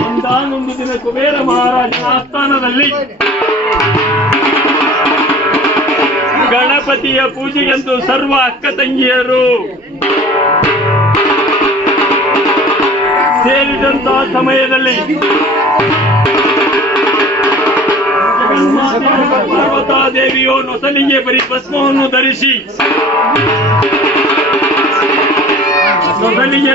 ಒಂದಾನೊಂದು ದಿನ ಕುಬೇರ ಮಹಾರಾಜನ ಆಸ್ಥಾನದಲ್ಲಿ ಗಣಪತಿಯ ಪೂಜೆಗೆಂದು ಸರ್ವ ಅಕ್ಕ ತಂಗಿಯರು ಸೇರಿದಂತಹ ಸಮಯದಲ್ಲಿ ಪಾರ್ವತಾದೇವಿಯು ನೊಸಲಿಗೆ ಬರೀ ಭಸ್ಮವನ್ನು ಧರಿಸಿ ನೊಸಲಿಗೆ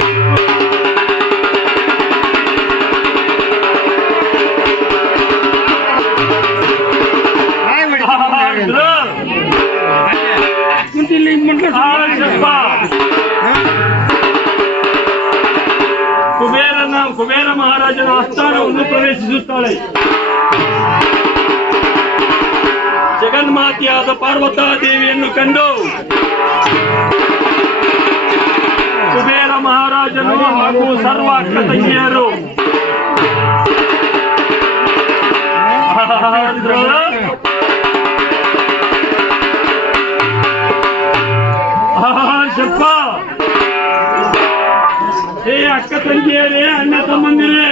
ಕುಬೇರ ಮಹಾರಾಜನ ಆಸ್ಥಾನವನ್ನು ಪ್ರವೇಶಿಸುತ್ತಾಳೆ. ಜಗನ್ಮಾತೆಯಾದ ಪಾರ್ವತಾದೇವಿಯನ್ನು ಕಂಡು ಕುಬೇರ ಮಹಾರಾಜನು ಹಾಗೂ ಸರ್ವ ಅಕ್ಕ ತಂಗಿಯರು ಶಪ್ಪ, ಹೇ ಅಕ್ಕ ತಂಗಿಯರೇ, ಅಣ್ಣ ತಮ್ಮಂದಿರೇ,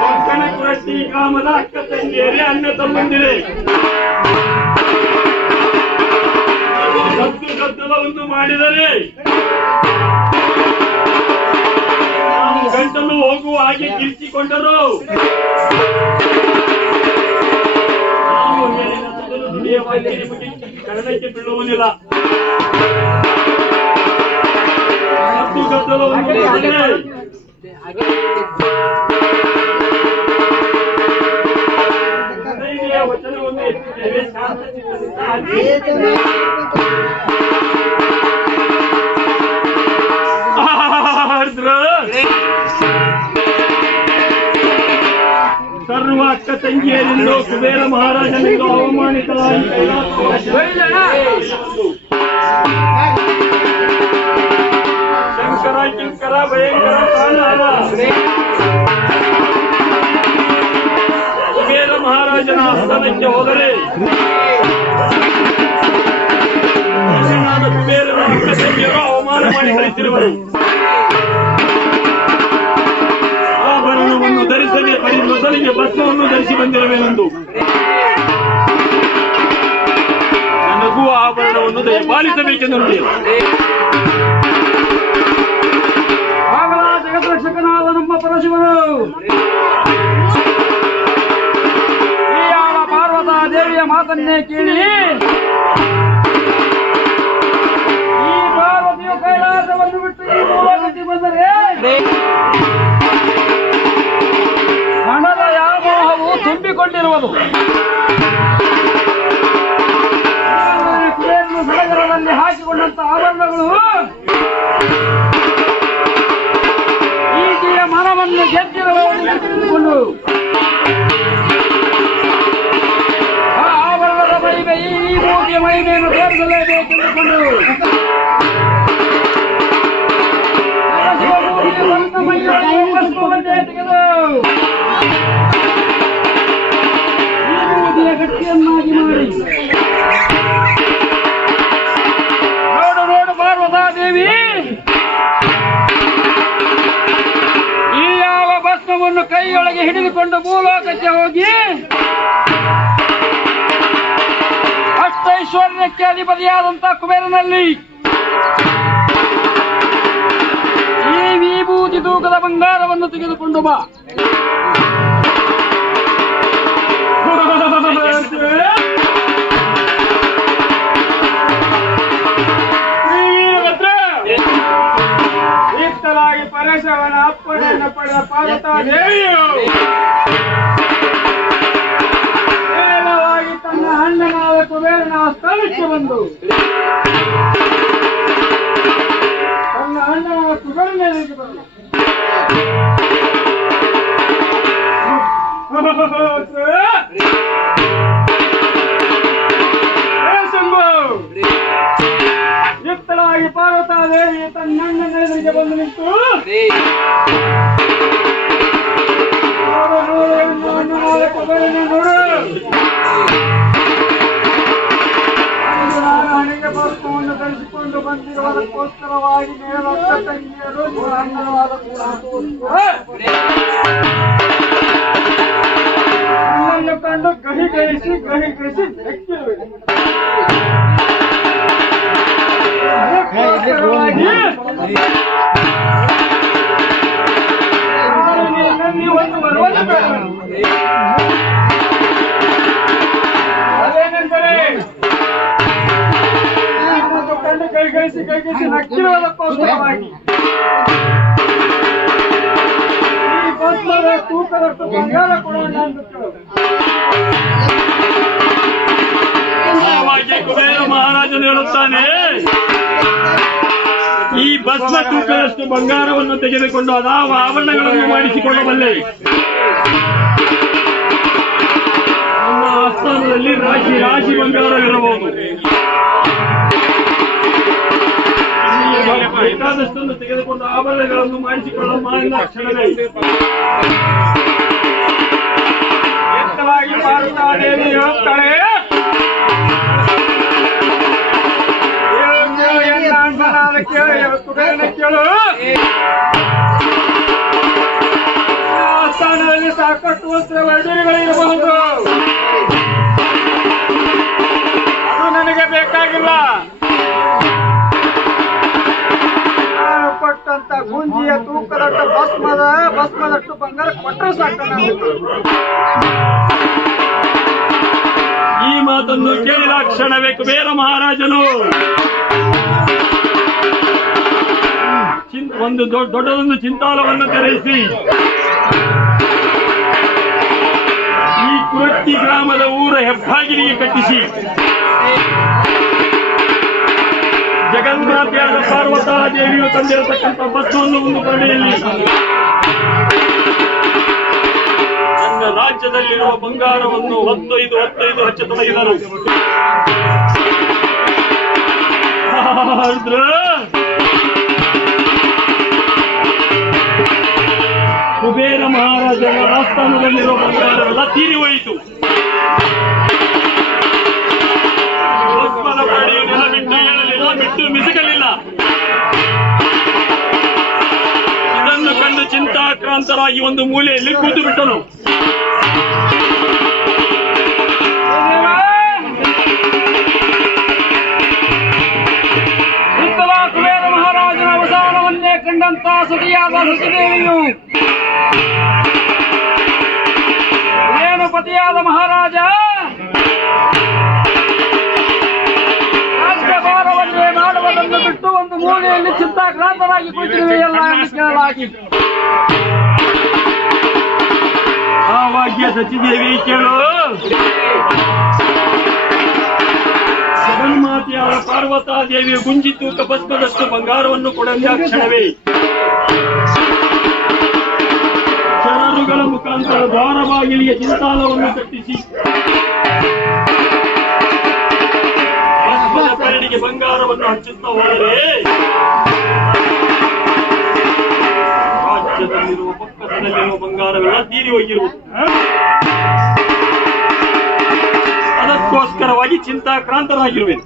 ಕೊಕ್ಕನಕುರಟ್ಟಿ ಗ್ರಾಮದ ಅಕ್ಕ ತಂಗಿಯರೇ, ಅಣ್ಣ ತಮ್ಮಂದಿರೇ, ಗದ್ದಲವನ್ನು ಮಾಡಿದರೆ ನಾವು ಗಂಟಲು ಹೋಗುವ ಹಾಗೆ ಕಿರಿಚಿಕೊಂಡರು ನಾವು ಹೇಳಿದ ಮೊದಲು ನುಡಿಯವಾಗಿ ನಿಮಗೆ ಕನ್ನಡಕ್ಕೆ ಬೀಳುವುದಿಲ್ಲ. ಗದ್ದಲವನ್ನು ಮಾಡಿದರೆ ವಚನವನ್ನು ಎತ್ತಿದ್ದೇವೆ. ಸರ್ವ ಅಕ್ಕ ತಂಗಿಯರಿಂದ ಕುಬೇರ ಮಹಾರಾಜನಿಂದ ಅವಮಾನಿತರಾಗಿ ಶಂಕರ ಕಿಂಕರ ಭಯಂಕರ ಪ್ರಾಣಾರ ಕುಬೇರ ಮಹಾರಾಜನ ಆಸ್ಥಾನಕ್ಕೆ ಹೋದರೆ ಕುಬೇರನ ಅಕ್ಕ ತಂಗಿಯರು ಅವಮಾನ ಮಾಡಿ ಕಳಿಸಿರುವರು. ಆಭರಣವನ್ನು ಧರಿಸದೆ ಬರೀ ಮೊದಲಿಗೆ ಭಸ್ಮವನ್ನು ಧರಿಸಿ ಬಂದಿರಬೇಕೆಂದು ನನಗೂ ಆಭರಣವನ್ನು ದಯಪಾಲಿಸಬೇಕೆಂದು ನೋಡಿ. ಜಗದ್ರಕ್ಷಕನಾದ ನಮ್ಮ ಪರಶಿವನು ಈ ಆಳ ಪಾರ್ವತಾ ದೇವಿಯ ಮಾತನ್ನೇ ಕೇಳಿ ಈ ಪಾರ್ವತಿಯು ಕೈಲಾಸವನ್ನು ಬಿಟ್ಟು ಈ ಮೂಲಕ್ಕೆ ಬಂದರೆ ಹಣದ ವ್ಯಾಮೋಹವು ತುಂಬಿಕೊಂಡಿರುವುದು. ಸಡಗರದಲ್ಲಿ ಹಾಕಿಕೊಂಡಂತ ಆಭರಣಗಳು ಈಕೆಯ ಮನವನ್ನು ಗೆದ್ದಿರುವುದನ್ನು ತಿಳಿದುಕೊಂಡು ಆ ಆಭರಣದ ಮಹಿಮೆ ಈ ಮೂರ್ತಿಯ ಮಹಿಮೆಯನ್ನು ತೋರಿಸಲೇಬೇಕೆಂದುಕೊಂಡು ತೆಗೆದು ಈ ಮೂರ್ತಿಯ ಗಟ್ಟಿಯನ್ನಾಗಿ ಮಾಡಿ ನೋಡು ಪಾರ್ವತಾದೇವಿ, ಈ ಯಾವ ಭಸ್ಮವನ್ನು ಕೈಯೊಳಗೆ ಹಿಡಿದುಕೊಂಡು ಭೂಲೋಕಕ್ಕೆ ಹೋಗಿ ಅಷ್ಟೈಶ್ವರ್ಯಕ್ಕೆ ಅಧಿಪತಿಯಾದಂತಹ ಕುಬೇರನಲ್ಲಿ ಈ ವಿಭೂತಿ ತೂಕದ ಬಂಗಾರವನ್ನು ತೆಗೆದುಕೊಂಡು ಬಾ. ಇತ್ತಲಾಗಿ ಪರಶವನ ಅಪ್ಪಣೆಯನ್ನು ಪಡೆದ ಪಾರ್ವತಾದೇವಿಯು ನೇರವಾಗಿ ತನ್ನ ಅಣ್ಣನಾದ ಕುಬೇರನ ಸ್ಥಳಕ್ಕೆ ಬಂದು ತನ್ನ ಅಣ್ಣನಾದ ಕುಬೇರನಿಗೆ ಬಂದು ಯುಕ್ತಳಾಗಿ ಪಾರ್ವತಾದೇವಿ ತನ್ನಣ್ಣನ ಎದುರಿಗೆ ಬಂದು ನಿಂತು ನೋಡು, ನಾನು ಹಣೆಗೆ ಭಸ್ಮವನ್ನು ನಡೆಸಿಕೊಂಡು ಬಂದಿರುವುದಕ್ಕೋಸ್ಕರವಾಗಿ ನೇರ ಅಕ್ಕ ತಂಗಿಯರು ಅಂಗವಾದ ನನ್ನನ್ನು ಕಂಡು ಕಹಿ ಗಹಿಸಿ ನೆಕ್ಕಿರುವೆ. ಅದಕ್ಕೋಸ್ಕರವಾಗಿ ನೀವು ಒಂದು ಬರುವುದು ಬೇಡ. ಅದೇನೆಂದರೆ ನನ್ನನ್ನು ಕಂಡು ಕೈಗೈಸಿ ನಕ್ಕಿರುವುದಕ್ಕೋಸ್ಕರವಾಗಿ ಈ ಭಸ್ಮದ ತೂಕದಷ್ಟು ಬಂಗಾರ ಕೊಡೋಣ ಅಂದ್ಬಿಟ್ಟು ಕುಬೇರ ಮಹಾರಾಜನು ಹೇಳುತ್ತಾನೆ, ಈ ಭಸ್ಮ ತೂಕದಷ್ಟು ಬಂಗಾರವನ್ನು ತೆಗೆದುಕೊಂಡು ಅದಾವ ಆಭರಣಗಳನ್ನು ಮಾಡಿಸಿಕೊಳ್ಳಬಲ್ಲೆ. ನಮ್ಮ ಆಸ್ಥಾನದಲ್ಲಿ ರಾಶಿ ರಾಶಿ ಬಂಗಾರವಿರಬಹುದು. ಬೇಕಾದಷ್ಟನ್ನು ತೆಗೆದುಕೊಂಡು ಆಭರಣಗಳನ್ನು ಮಾಡಿಸಿಕೊಳ್ಳಲು ಮಾಡಿದ ಕ್ಷಣವೇ ಎತ್ತವಾಗಿ ಪಾರ್ವತಾದೇವಿ ಹೇಳುತ್ತಾಳೆ, ಕೇಳು ಆಸ್ಥಾನದಲ್ಲಿ ಸಾಕಷ್ಟು ವಸ್ತ್ರ ವೈದ್ಯರುಗಳಿರಬಹುದು, ಅದು ನನಗೆ ಬೇಕಾಗಿಲ್ಲ. ನಾನು ಕೊಟ್ಟಂತ ಗುಂಜಿಯ ತೂಕದಷ್ಟು ಭಸ್ಮದಷ್ಟು ಬಂಗಾರ ಕೊಟ್ಟರೆ ಸಾಕು. ಈ ಮಾತನ್ನು ಕೇಳಿದ ಕ್ಷಣವೇ ಕುಬೇರ ಮಹಾರಾಜನು ಒಂದು ದೊಡ್ಡದೊಂದು ಚಿಂತಾಲವನ್ನು ತೆರೆಸಿ ಈ ಕುರಟ್ಟಿ ಗ್ರಾಮದ ಊರ ಹೆಬ್ಬಾಗಿಲಿಗೆ ಕಟ್ಟಿಸಿ ಜಗನ್ಮಾತೆಯಾದ ಪಾರ್ವತಾದೇವಿಯು ತಂದಿರತಕ್ಕಂಥ ಭಸ್ಮವನ್ನು ಒಂದು ಕಡೆಯಲ್ಲಿ ನನ್ನ ರಾಜ್ಯದಲ್ಲಿರುವ ಬಂಗಾರವನ್ನು ಹೊತ್ತೊಯ್ದು ಹಚ್ಚತೊಡಗಿದರು. ಕುಬೇರ ಮಹಾರಾಜನ ಆಸ್ಥಾನದಲ್ಲಿರುವ ಬಂಗಾರವೆಲ್ಲ ತೀರಿ ಹೋಯಿತು. ಭಸ್ಮದ ಪಡೆಯು ನೆಲ ಬಿಟ್ಟು ಏಳಲಿಲ್ಲ, ಬಿಟ್ಟು ಮಿಸಗಲಿಲ್ಲ. ಇದನ್ನು ಕಂಡು ಚಿಂತಾಕ್ರಾಂತರಾಗಿ ಒಂದು ಮೂಲೆಯಲ್ಲಿ ಕೂತು ಬಿಟ್ಟನು. ಕುಬೇರ ಮಹಾರಾಜನ ಅವಸಾನವನ್ನೇ ಕಂಡಂತ ಸತಿಯಾದ ಸತಿದೇವಿಯು ಏನು ಪತಿಯಾದ ಮಹಾರಾಜ ರಾಜ್ಯಭಾರವನ್ನೇ ಮಾಡುವುದನ್ನು ಬಿಟ್ಟು ಒಂದು ಮೂಲೆಯಲ್ಲಿ ಚಿಂತಾಕ್ರಾಂತರಾಗಿ ಕುಳಿತಿರುವೆಯಲ್ಲ ಎಂದು ಕೇಳಲಾಗಿ ಆವಾಗ್ಯ ಸಚಿದೇವಿ ಕೇಳು, ಜಗನ್ಮಾತೆಯಾದ ಪಾರ್ವತಾದೇವಿಯ ಗುಂಜಿ ತೂಕ ಭಸ್ಮದಷ್ಟು ಬಂಗಾರವನ್ನು ಕೊಡಲಿಯ ಕ್ಷಣವೇ ಚರರುಗಳ ಮುಖಾಂತರ ದ್ವಾರ ಬಾಗಿಲಿಗೆ ಚಿಂತಾಲವನ್ನು ಕಟ್ಟಿಸಿ ಭಸ್ಮದ ಪರಡಿಗೆ ಬಂಗಾರವನ್ನು ಹಚ್ಚುತ್ತಾ ಹೋದರೆ ರಾಜ್ಯದಲ್ಲಿರುವ ಪಕ್ಕದಲ್ಲಿರುವ ಬಂಗಾರವೆಲ್ಲ ತೀರಿ ಹೋಗಿರುವುದು. ಅದಕ್ಕೋಸ್ಕರವಾಗಿ ಚಿಂತಾಕ್ರಾಂತರಾಗಿರುವೆ.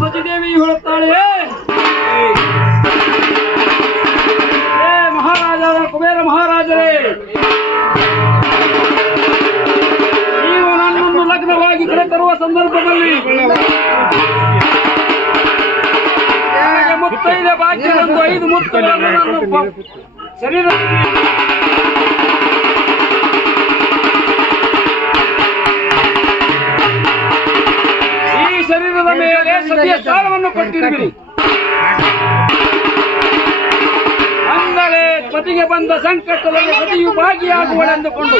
ಸಚಿದೇವಿ ಹೇಳುತ್ತಾಳೆ, ಮಹಾರಾಜರ ಕುಬೇರ ಮಹಾರಾಜರೇ, ನೀವು ನನ್ನನ್ನು ಲಗ್ನವಾಗಿ ಕರೆತರುವ ಸಂದರ್ಭದಲ್ಲಿ ನನಗೆ ಮುತ್ತೈದ ಬಾಕಿಯೊಂದು 5 ಮುತ್ತುಗಳನ್ನು ನನ್ನ ಶರೀರ ಈ ಶರೀರದ ಮೇಲೆ ಸತಿಯ ಸ್ಥಾನವನ್ನು ಕೊಟ್ಟಿರುವಿರಿ. ಅಂದರೆ ಪತಿಗೆ ಬಂದ ಸಂಕಟದಲ್ಲಿ ಸತಿಯು ಭಾಗಿಯಾಗುವಳೆಂದುಕೊಂಡು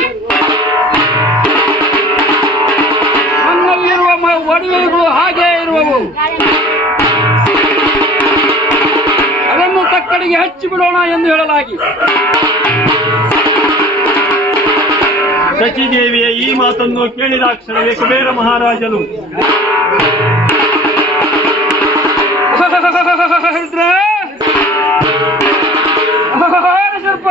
ನನ್ನಲ್ಲಿರುವ ಒಡವೆಗಳು ಹಾಗೇ ಇರುವವು, ಅದನ್ನು ತಕ್ಕಡಿಗೆ ಹಚ್ಚಿಬಿಡೋಣ ಎಂದು ಹೇಳಲಾಗಿ ಸಚಿದೇವಿಯ ಈ ಮಾತನ್ನು ಕೇಳಿದ ಕ್ಷಣವೇ ಕುಬೇರ ಮಹಾರಾಜನು ರುದ್ರ ಸರ್ಪ